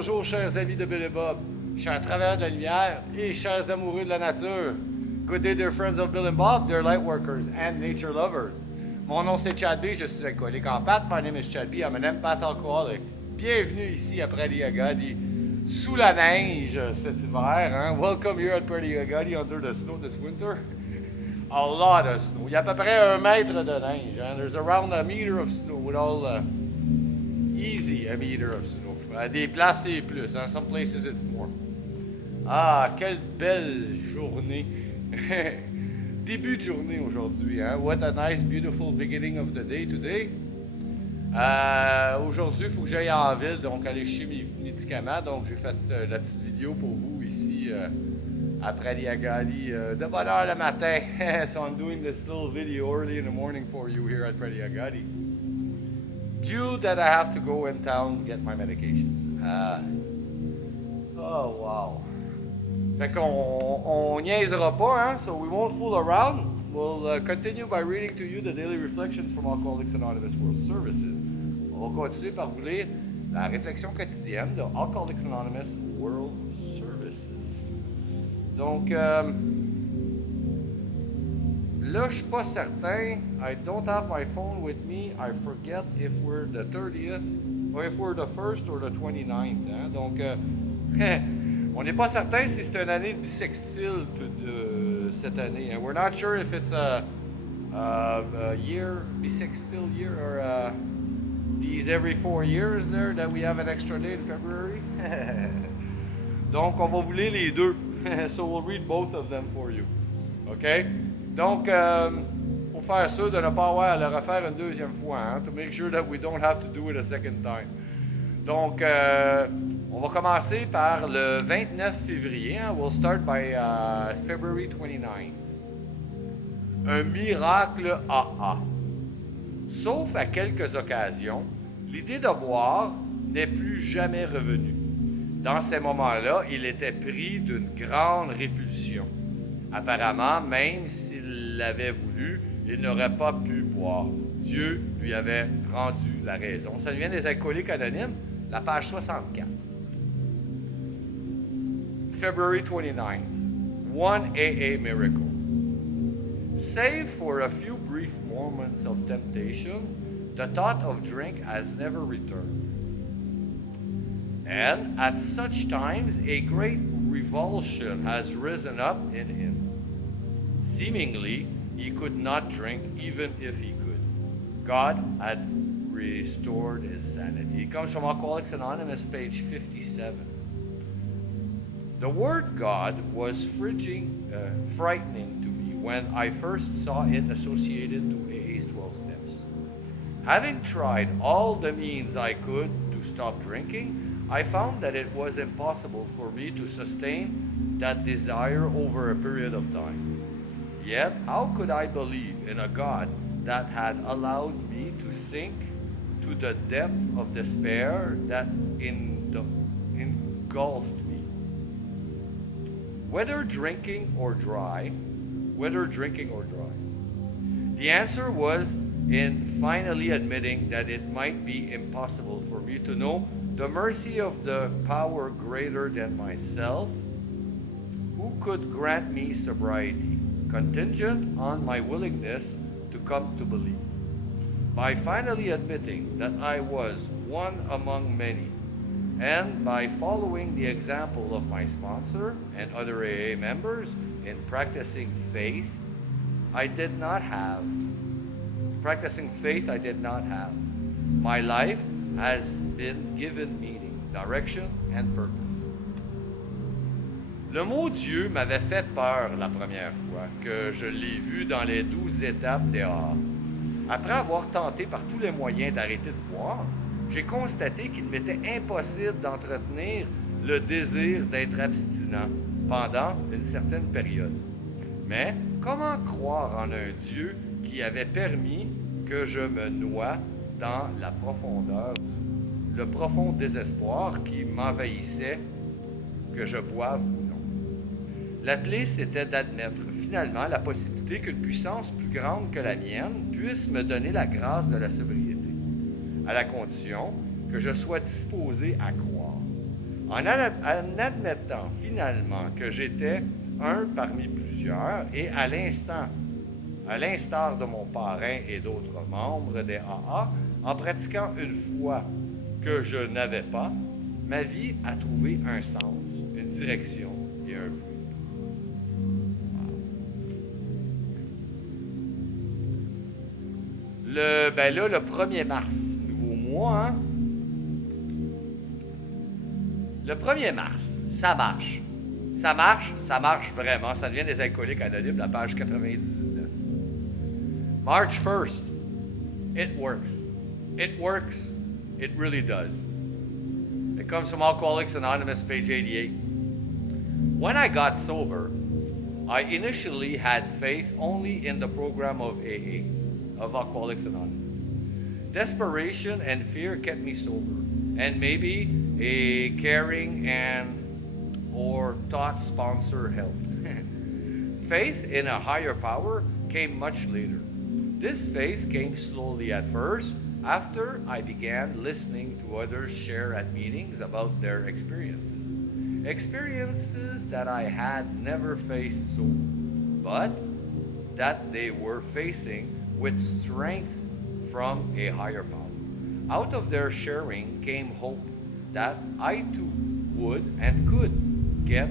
Bonjour, chers amis de Bill et Bob, chers travailleurs de la lumière et chers amoureux de la nature. Good day, dear friends of Bill and Bob, dear light workers and nature lovers. Mon nom c'est Chad B, je suis alcoolique en pâte. My name is Chad B, I'm an empath alcoholic. Bienvenue ici à Prairie Agadi, sous la neige cet hiver. Hein? Welcome here at Prairie Agadi under the snow this winter. A lot of snow. Il y a à peu près 1 mètre de neige. Hein? There's around a meter of snow with all easy a meter of snow. Des places c'est plus. Hein? Some places it's more. Ah, quelle belle journée. Début de journée aujourd'hui. Hein? What a nice, beautiful beginning of the day today. Aujourd'hui, il faut que j'aille en ville, donc aller chez mes médicaments. Donc, j'ai fait la petite vidéo pour vous ici après Pradiagali de bonne heure le matin. So I'm doing this little video early in the morning for you here at Pradiagali. Due that I have to go in town to get my medications. Oh, wow. Fait qu'on niaisera pas, hein? So we won't fool around. We'll continue by reading to you the daily reflections from Alcoholics Anonymous World Services. On va continuer par vous lire la réflexion quotidienne de Alcoholics Anonymous World Services. Donc, là, je suis pas certain. I don't have my phone with me. I forget if we're the 30th, or if we're the 1st or the 29th. Hein? Donc, on n'est pas certain si c'est une année bissextile cette année. We're not sure if it's a year, bissextile year, or these every 4 years there that we have an extra day in February. Donc, on va vous lire les deux. So we'll read both of them for you. OK? Donc, pour faire ça, de ne pas avoir à le refaire une deuxième fois, hein, to make sure that we don't have to do it a second time. Donc, on va commencer par le 29 février. Hein. We'll start by February 29th. Un miracle AA. Sauf à quelques occasions, l'idée de boire n'est plus jamais revenue. Dans ces moments-là, il était pris d'une grande répulsion. Apparemment, même s'il l'avait voulu, il n'aurait pas pu boire. Dieu lui avait rendu la raison. Ça vient des Alcooliques Anonymes, la page 64. February 29th. One AA miracle. Save for a few brief moments of temptation, the thought of drink has never returned. And at such times, a great revulsion has risen up in him. Seemingly, he could not drink even if he could. God had restored his sanity. It comes from Alcoholics Anonymous, page 57. The word God was frightening to me when I first saw it associated to AA's 12 steps. Having tried all the means I could to stop drinking, I found that it was impossible for me to sustain that desire over a period of time. Yet, how could I believe in a God that had allowed me to sink to the depth of despair that engulfed me? Whether drinking or dry, the answer was in finally admitting that it might be impossible for me to know the mercy of the power greater than myself, who could grant me sobriety, contingent on my willingness to come to believe. By finally admitting that I was one among many, and by following the example of my sponsor and other AA members in practicing faith I did not have, my life has been given meaning, direction, and purpose. Le mot Dieu m'avait fait peur la première fois que je l'ai vu dans les 12 étapes dehors. Après avoir tenté par tous les moyens d'arrêter de boire, j'ai constaté qu'il m'était impossible d'entretenir le désir d'être abstinent pendant une certaine période. Mais comment croire en un Dieu qui avait permis que je me noie dans la profondeur, le profond désespoir qui m'envahissait, que je boive ou non? La clé, c'était d'admettre finalement la possibilité qu'une puissance plus grande que la mienne puisse me donner la grâce de la sobriété, à la condition que je sois disposé à croire. en admettant finalement que j'étais un parmi plusieurs et à l'instar de mon parrain et d'autres membres des AA, en pratiquant une foi que je n'avais pas, ma vie a trouvé un sens, une direction et un but. Le 1er mars, nouveau mois, hein? Le 1er mars, ça marche. Ça marche vraiment. Ça devient des alcooliques anonymes, la page 99. March 1st, it works. It works. It really does. It comes from Alcoholics Anonymous, page 88. When I got sober, I initially had faith only in the program of AA, of Alcoholics Anonymous. Desperation and fear kept me sober, and maybe a caring or thought sponsor helped. Faith in a higher power came much later. This faith came slowly at first, after I began listening to others share at meetings about their experiences. Experiences that I had never faced sober, but that they were facing with strength from a higher power. Out of their sharing came hope that I too would and could get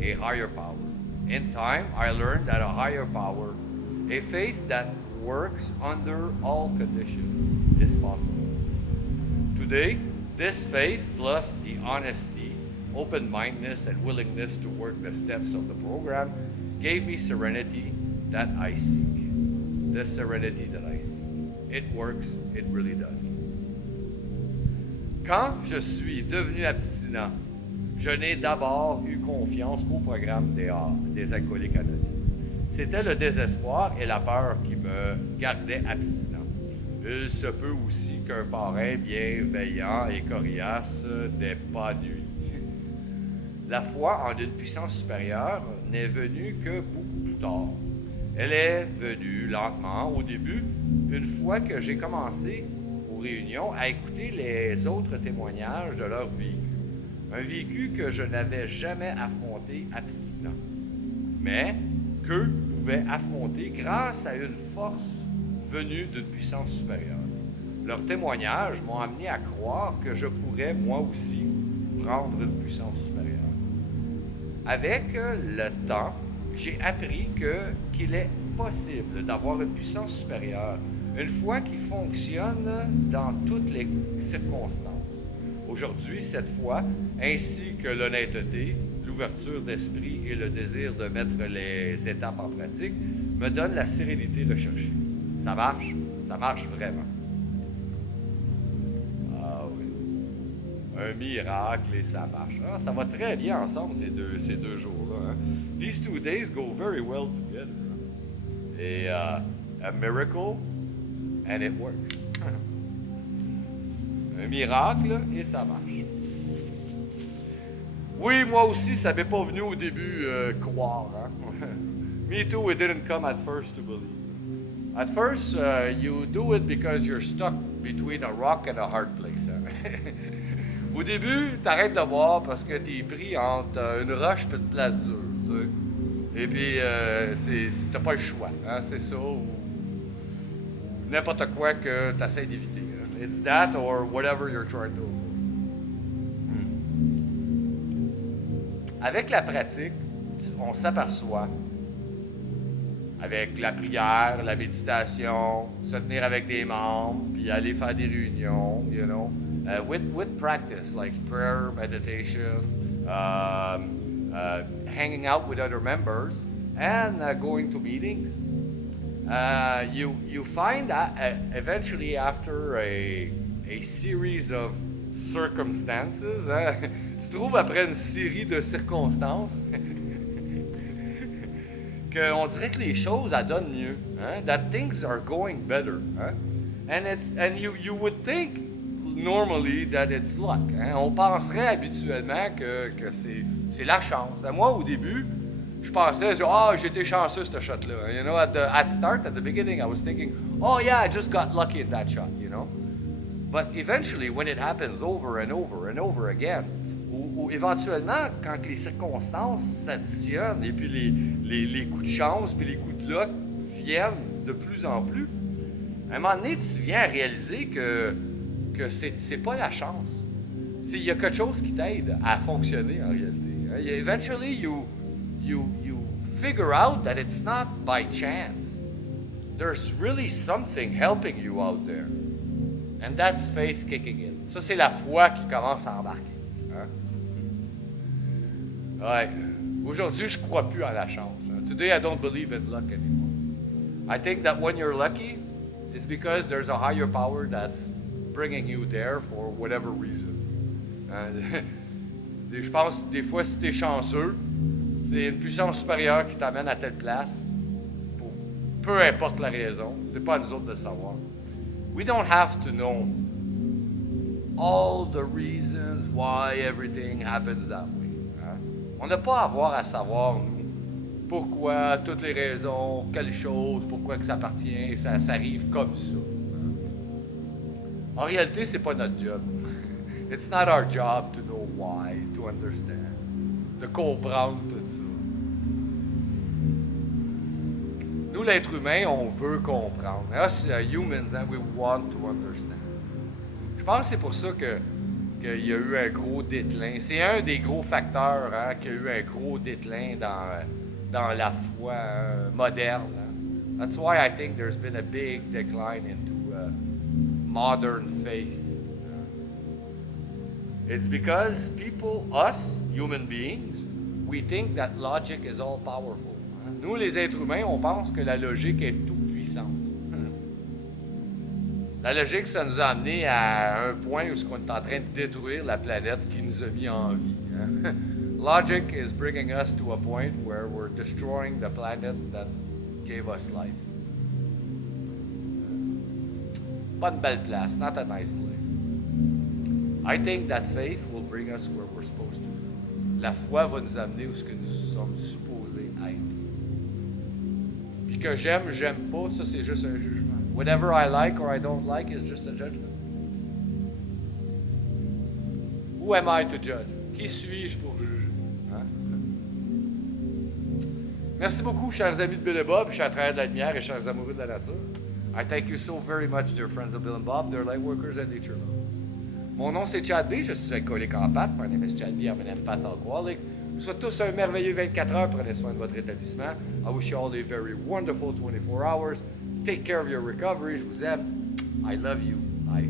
a higher power. In time, I learned that a higher power, a faith that works under all conditions, is possible. Today, this faith plus the honesty, open-mindedness, and willingness to work the steps of the program gave me serenity that I seek. The serenity that I seek. It works, it really does. Quand je suis devenu abstinent, je n'ai d'abord eu confiance qu'au programme des alcooliques anonymes. C'était le désespoir et la peur qui me gardaient abstinent. Il se peut aussi qu'un parrain bienveillant et coriace n'ait pas nui. La foi en une puissance supérieure n'est venue que beaucoup plus tard. Elle est venue lentement au début, une fois que j'ai commencé aux réunions à écouter les autres témoignages de leur vécu. Un vécu que je n'avais jamais affronté abstinent, mais qu'eux pouvaient affronter grâce à une force venue d'une puissance supérieure. Leurs témoignages m'ont amené à croire que je pourrais moi aussi prendre une puissance supérieure. Avec le temps, j'ai appris qu'il est possible d'avoir une puissance supérieure, une foi qui fonctionne dans toutes les circonstances. Aujourd'hui, cette foi, ainsi que l'honnêteté, l'ouverture d'esprit et le désir de mettre les étapes en pratique, me donnent la sérénité de chercher. Ça marche vraiment. Ah oui. Un miracle et ça marche. Ah, ça va très bien ensemble ces deux jours-là. Hein? These 2 days go very well together. Et a miracle and it works. Un miracle et ça marche. Oui, moi aussi, ça m'est pas venu au début croire. Hein? Me too, it didn't come at first to believe. At first, you do it because you're stuck between a rock and a hard place. Hein? Au début, t'arrêtes de boire parce que t'es pris entre une roche et une place dure. Tu sais? Et puis, t'as pas le choix. Hein? C'est ça ou n'importe quoi que tu essaies d'éviter. Hein? It's that or whatever you're trying to. Avec la pratique, on s'aperçoit, avec la prière, la méditation, se tenir avec des membres, puis aller faire des réunions, you know, with practice, like prayer, meditation, hanging out with other members, and going to meetings, you find that eventually after a series of circumstances, hein, tu trouves après une série de circonstances qu'on dirait que les choses elles donnent mieux, hein? That things are going better, hein? And you would think normally that it's luck, hein? On penserait habituellement que c'est la chance. Moi au début, je pensais j'étais chanceux cette shot là. You know, at the beginning I was thinking, oh yeah, I just got lucky in that shot, you know. But eventually when it happens over and over and over again, Ou éventuellement, quand les circonstances s'additionnent et puis les coups de chance puis les coups de luck viennent de plus en plus, à un moment donné, tu viens à réaliser que c'est pas la chance. Il y a quelque chose qui t'aide à fonctionner en réalité. Eventually, you figure out that it's not by chance. There's really something helping you out there. And that's faith kicking in. Ça, c'est la foi qui commence à embarquer. Hein? Ouais. Aujourd'hui, je ne crois plus en la chance. Today, I don't believe in luck anymore. I think that when you're lucky, it's because there's a higher power that's bringing you there for whatever reason. Je pense que des fois, si tu es chanceux, c'est une puissance supérieure qui t'amène à telle place, pour peu importe la raison. C'est pas à nous autres de le savoir. We don't have to know all the reasons why everything happens that way. Hein? On n'a pas à avoir à savoir, nous, pourquoi, toutes les raisons, quelle chose, pourquoi que ça appartient, et ça arrive comme ça. Hein? En réalité, c'est pas notre job. It's not our job to know why, to understand, de comprendre tout ça. Nous, l'être humain, on veut comprendre. Us humans, we want to understand. Je pense que c'est pour ça qu'il y a eu un gros déclin. C'est un des gros facteurs qu'il y a eu un gros déclin dans la foi moderne. That's why I think there's been a big decline into modern faith. It's because people, us, human beings, we think that logic is all powerful. Nous, les êtres humains, on pense que la logique est tout puissante. La logique, ça nous a amené à un point où on est en train de détruire la planète qui nous a mis en vie. Logic is bringing us to a point where we're destroying the planet that gave us life. Pas une belle place, not a nice place. I think that faith will bring us where we're supposed to. La foi va nous amener où ce que nous sommes supposés être. Puis que j'aime pas, ça c'est juste un jugement. Whatever I like or I don't like is just a judgment. Who am I to judge? Qui suis-je pour juger? Hein? Merci beaucoup, chers amis de Bill et Bob, chers travailleurs de la lumière et chers amoureux de la nature. I thank you so very much, dear friends of Bill and Bob, dear light workers and nature lovers. Mon nom c'est Chad B, je suis alcoolique en pâte. My name is Chad B, I'm an empath alcoholic. Vous souhaitez tous un merveilleux 24 heures. Prenez soin de votre établissement. I wish you all a very wonderful 24 hours. Take care of your recovery. Je vous aime. I love you. Bye.